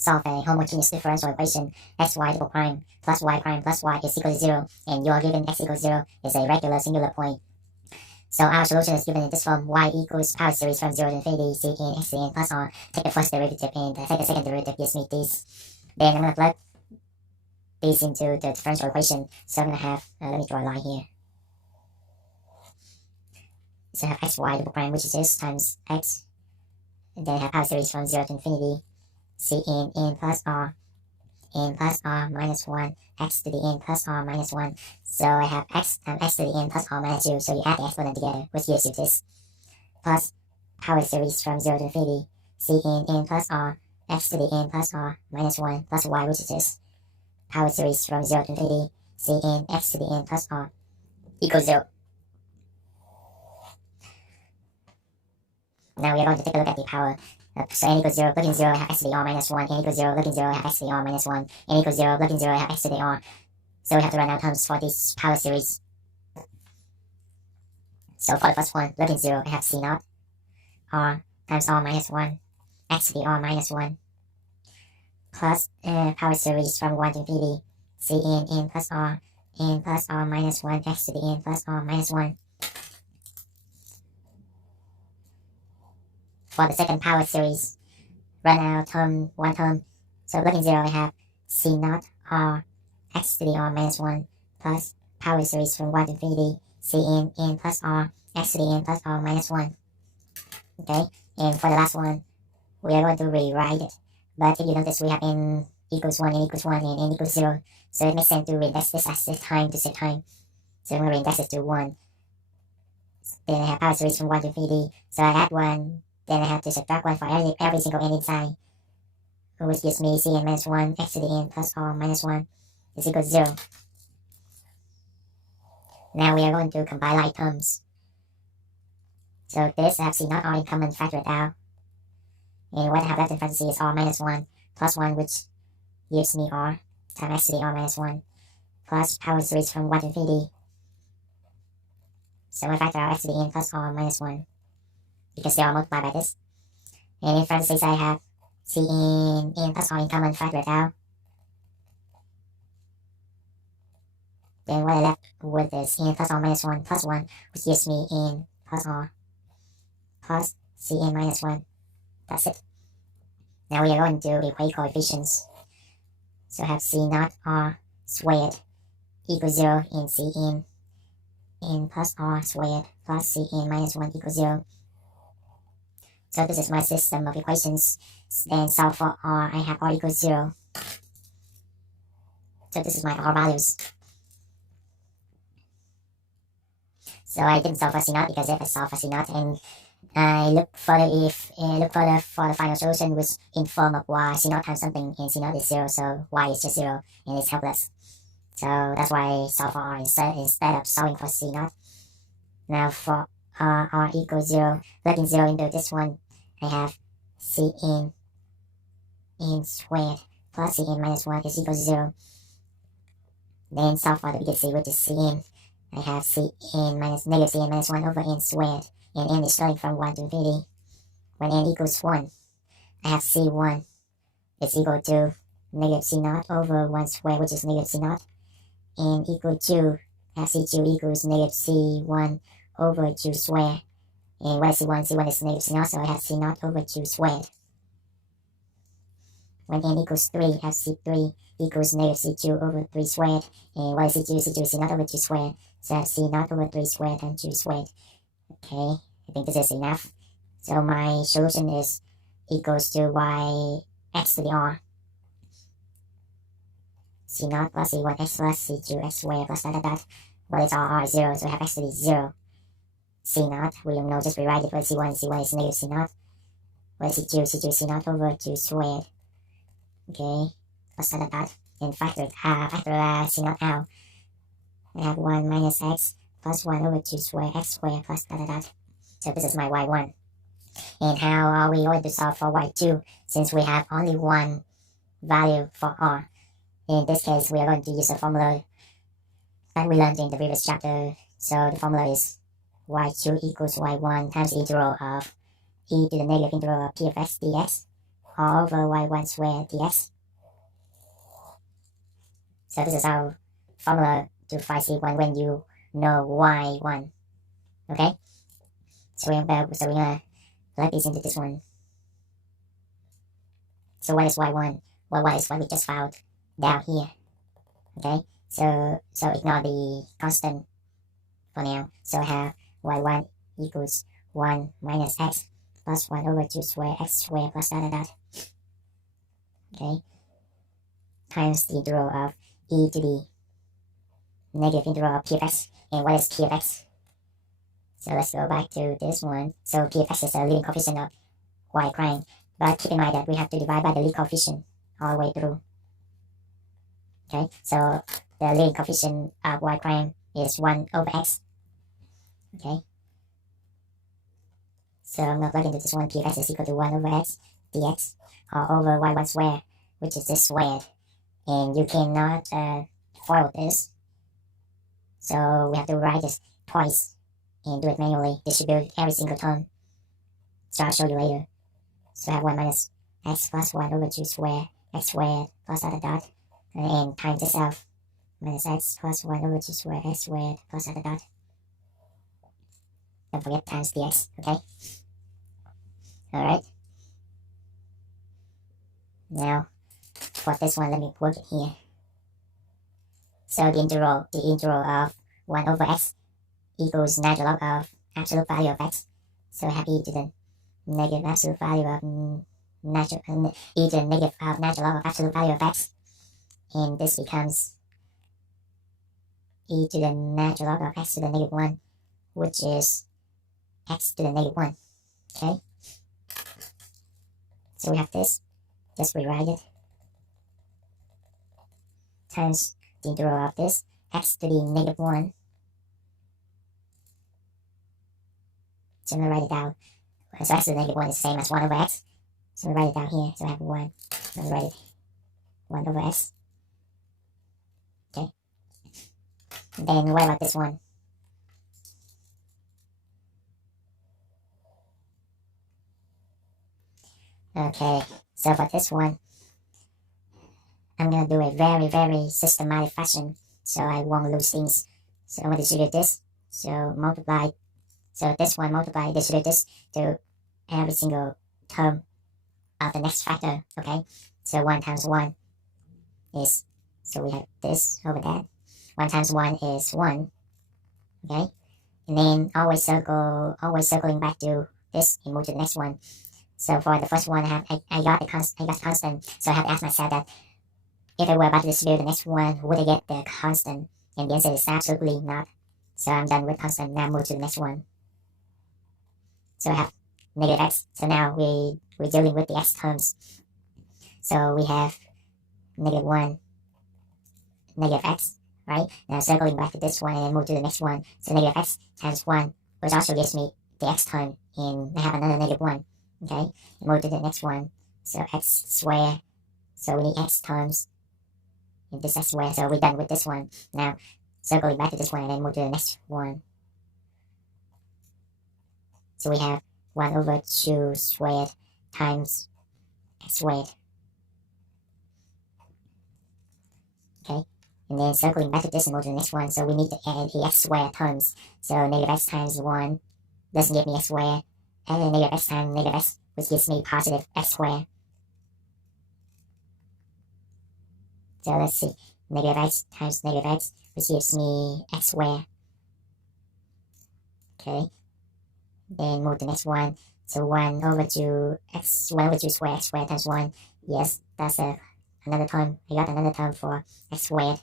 solve a homogeneous differential equation xy double prime plus y is equal to 0, and your given x equals 0 is a regular singular point. So our solution is given in this form: y equals power series from 0 to infinity, c in x to the n plus r. Take the first derivative and take the second derivative, gives me this. Then I'm going to plug these into the differential equation. So I'm going to have, let me draw a line here. So I have xy double prime, which is this, times x. And then I have power series from 0 to infinity, c in n plus r minus 1, x to the n plus r minus 1. So I have x times x to the n plus r minus 2. So you add the exponent together, which gives you this. Plus power series from 0 to infinity, c in n plus r, x to the n plus r minus 1, plus y, which is this. Power series from 0 to infinity, c in x to the n plus r equals 0. Now we are going to take a look at the power. So n equals 0, looking 0, I have x to the r minus 1. N equals 0, looking 0, I have x to the r minus 1. N equals 0, looking 0, I have x to the r. So we have to write down terms for this power series. So for the first one, looking 0, I have c naught r times r minus 1, x to the r minus 1, plus power series from 1 to infinity, c in n plus r minus 1, x to the n plus r minus 1. For the second power series, run out one term. So looking 0, I have c naught r x to the r minus 1 plus power series from 1 to infinity, c in n plus r, x to the n plus r minus 1. Okay, and for the last one, we are going to rewrite it. But if you notice, we have n equals 1, n equals 1, and n equals 0. So it makes sense to reindex this as the time to save time. So I'm going to reindex it to 1. Then I have power series from 1 to infinity. So I add 1. Then I have to subtract 1 for every single n inside, which gives me c n minus 1, x to the n plus r minus 1 is equal to 0. Now we are going to combine like terms. So this I have c naught r in common, factor it out. And what I have left in parentheses is r minus 1 plus 1, which gives me r times x to the r minus 1 plus power series from 1 to infinity. So I'm going to factor out x to the n plus r minus 1. Because they are multiplied by this. And in parentheses I have c in n plus r in common, factor it out. Then what I left with is n plus r minus 1 plus 1, which gives me n plus r plus c n minus 1. That's it. Now we are going to equate coefficients. So I have c naught r squared equals 0 in c n plus r squared plus c n minus 1 equals 0. So this is my system of equations. Then solve for r, I have r equals 0. So this is my r values. So I didn't solve for c naught because if I solve for c naught and I look further for the final solution, which in form of y, c naught times something, and c naught is 0, so y is just 0 and it's helpless. So that's why I solve for r instead of solving for c naught. Now for r equals 0, plugging 0 into this one, I have c n squared plus c n minus 1 is equal to 0. Then solve for the biggest c, which is c n. I have negative c n minus 1 over n squared, and n is starting from 1 to infinity. When n equals 1, I have c1 is equal to negative c naught over 1 squared, which is negative c naught, and equal to, I have c2 equals negative c1 over 2 squared. And what is c1? c1 is negative c naught, so I have c naught over 2 squared. When n equals 3, I have c3 equals negative c2 over 3 squared. And what is c2? c2 is c naught over 2 squared, so I have c naught over 3 squared and 2 squared. Okay, I think this is enough. So my solution is equals to y x to the r, c naught plus c1 x plus c2 x squared plus dot dot dot. What is r is 0, so I have x to the 0. C naught, we don't know, just rewrite it. What is c1? c1 is negative c naught. What is c2? c2 is c naught over 2 squared. Okay, plus dot dot dot. And factor c naught out. I have 1 minus x plus 1 over 2 squared x squared plus dot dot dot. So this is my y1. And how are we going to solve for y2 since we have only one value for r? In this case, we are going to use a formula that we learned in the previous chapter. So the formula is y2 equals y1 times the integral of e to the negative integral of p of x dx all over y1 squared dx. So this is our formula to find c1 when you know y1. Okay, so we're gonna plug this into this one. So what is y1? Y1 is what we just found down here. Okay, so ignore the constant for now. So I have y1 equals 1 minus x plus 1 over 2 square x squared plus dot dot dot. Okay, times the integral of e to the negative integral of p of x. And what is p of x? So let's go back to this one. So p of x is a leading coefficient of y prime. But keep in mind that we have to divide by the leading coefficient all the way through. Okay, so the leading coefficient of y prime is 1 over x. Okay, so I'm going to plug into this one. P of x is equal to 1 over x dx, or over y1 squared, which is this squared. And you cannot FOIL this. So we have to write this twice and do it manually, distribute every single term. So I'll show you later. So I have 1 minus x plus 1 over 2 square x squared plus dot dot dot, and times itself, minus x plus 1 over 2 square x squared plus dot dot dot. Don't forget times dx, okay? Alright. Now, for this one, let me work it here. So the integral of 1 over x equals natural log of absolute value of x. So I have e to the negative absolute value of e to the negative of natural log of absolute value of x. And this becomes e to the natural log of x to the negative 1, which is x to the negative 1. Okay? So we have this. Just rewrite it. Times the integral of this, x to the negative 1. So I'm going to write it down. So x to the negative 1 is the same as 1 over x. So we write it down here. So I have 1. So we write it 1 over x. Okay. And then what about this one? Okay. So for this one, I'm going to do a very, very systematic fashion so I won't lose things. So I'm going to distribute this. So multiply. So this one multiply, distribute this to every single term of the next factor. Okay. So 1 times 1 is, so we have this over that. 1 times 1 is 1. Okay. And then always circling back to this and move to the next one. So for the first one, I got constant. So I have to ask myself that if I were about to distribute the next one, would I get the constant? And the answer is absolutely not. So I'm done with constant. Now move to the next one. So I have negative x. So now we're dealing with the x terms. So we have negative 1, negative x, right? Now circling back to this one and then move to the next one. So negative x times 1, which also gives me the x term, and I have another negative 1. Okay, and move to the next one. So x squared. So we need x terms in this x squared. So we're done with this one. Now circling back to this one and then move to the next one. So we have 1 over 2 squared times x squared. Okay, and then circling back to this and move to the next one. So we need to add the x squared terms. So negative x times 1 doesn't give me x squared. And then negative x times negative x, which gives me positive x squared. So let's see. Negative x times negative x, which gives me x squared. Okay. Then move to the next one. So 1 over 2 squared x squared times 1. Yes, that's another term. I got another term for x squared.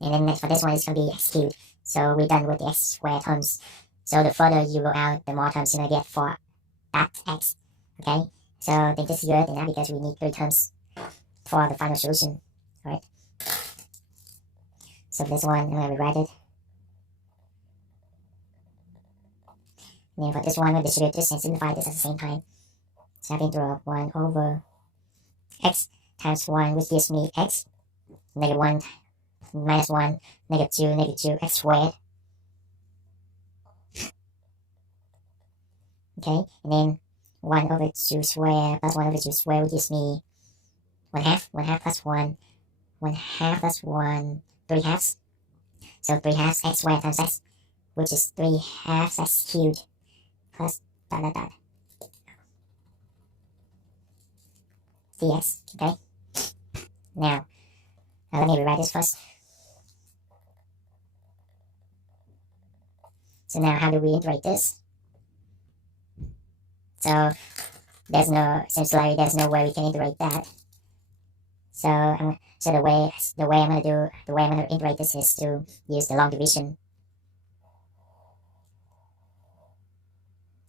And then next for this one, it's going to be x cubed. So we're done with the x squared terms. So the further you go out, the more terms you're going to get for that x. Okay? So I think this is good enough because we need 3 terms for the final solution. Alright? So for this one, I'm going to rewrite it. And then for this one, we'll distribute this and simplify this at the same time. So I have integral of 1 over x times 1, which gives me x, negative 1 minus 1, negative 2, x squared. Okay, and then 1 over 2 square plus 1 over 2 square, which gives me 1 half. 1 half plus 1. 1 half plus 1. 3 halves. So 3 halves x squared times x, which is 3 halves x cubed plus dot dot dot dx. Okay. Now, let me rewrite this first. So now how do we integrate this? So seems like there's no way we can integrate that. So the way I'm gonna integrate this is to use the long division.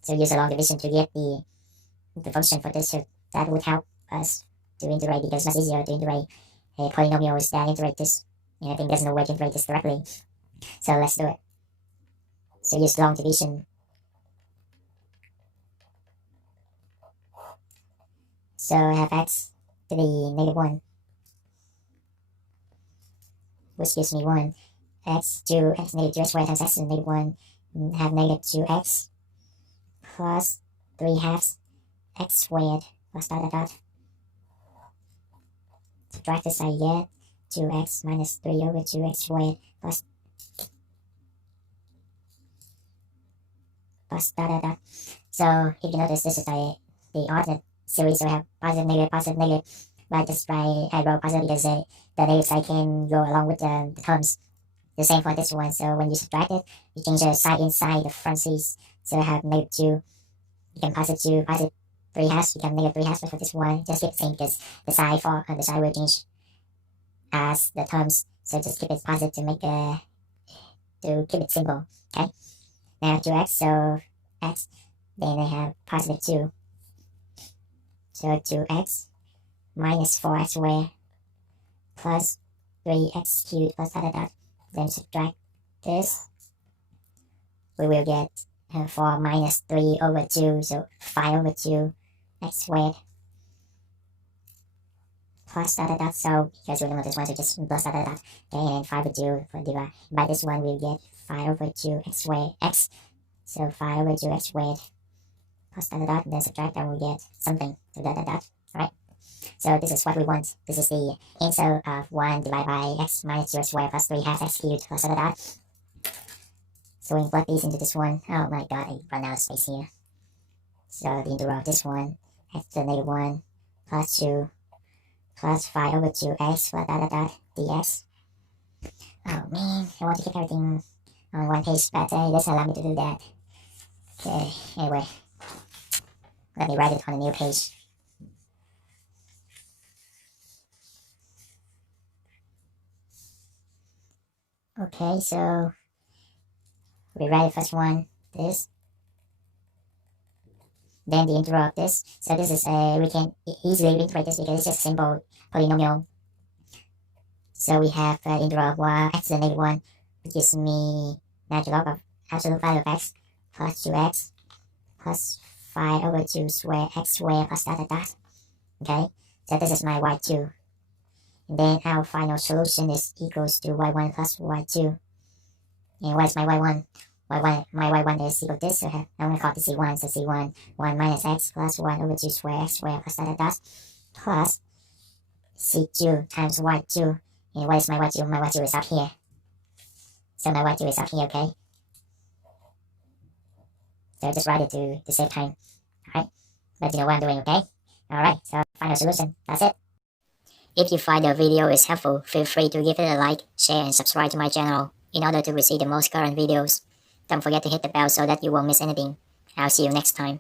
So use the long division to get the function for this. So that would help us to integrate, because it's much easier to integrate polynomials than integrate this. And I think there's no way to integrate this directly. So let's do it. So use long division. So I have x to the negative 1, which gives me 1. X to x negative 2x squared times x to the negative 1, and have negative 2x plus 3 halves x squared plus dot dot dot. Subtract this, I get 2x minus 3 over 2x squared plus dot dot dot. So if you notice, this is the alternate series, so we have positive, negative, but just I wrote positive because the negatives I can go along with the terms. The same for this one. So when you subtract it, you change the sign inside the parentheses. So I have negative 2, you can pass it to positive 3 halves, become negative 3 halves, but for this one, just keep it the same because the sign will change as the terms. So just keep it positive to keep it simple. Okay. Now 2x, so x, then I have positive 2. So 2x minus 4x squared plus 3x cubed plus dot dot dot. Then subtract this. We will get 4 minus 3 over 2, so 5 over 2 x squared plus dot dot dot. So because we don't know this one, so just plus dot dot dot. Okay, and then 5 over 2 for divide by this one, we'll get 5 over 2 x squared x. So 5 over 2 x squared plus dot dot dot, and then subtract, and we'll get something. So dot dot dot. Alright. So this is what we want. This is the answer of 1 divided by x minus 2x squared plus 3 halves x cubed plus dot dot dot. So we can plug these into this one. Oh my god, I run out of space here. So the integral of this one, x to the negative 1 plus 2 plus 5 over 2x plus dot dot dot dx. Oh man, I want to keep everything on one page, but it doesn't allow me to do that. Okay, anyway, let me write it on a new page. Okay, so we write the first one, this. Then the integral of this. So this is we can easily integrate this because it's just a simple polynomial. So we have integral of x to the negative 1, which gives me natural log of absolute value of x plus 2x plus 5 over 2 square x squared plus dot dot dot. Okay, so this is my y2. And then our final solution is equals to y1 plus y2. And what is my y1? My y1 is equal to this, so I'm going to call it c1. So c1, 1 minus x plus 1 over 2 square x squared plus dot dot dot plus c2 times y2. And what is my y2? My y2 is up here. So my y2 is up here, okay? So just write it to save time. Alright? Let you know what I'm doing, okay? Alright, so final solution. That's it. If you find the video is helpful, feel free to give it a like, share, and subscribe to my channel in order to receive the most current videos. Don't forget to hit the bell so that you won't miss anything. I'll see you next time.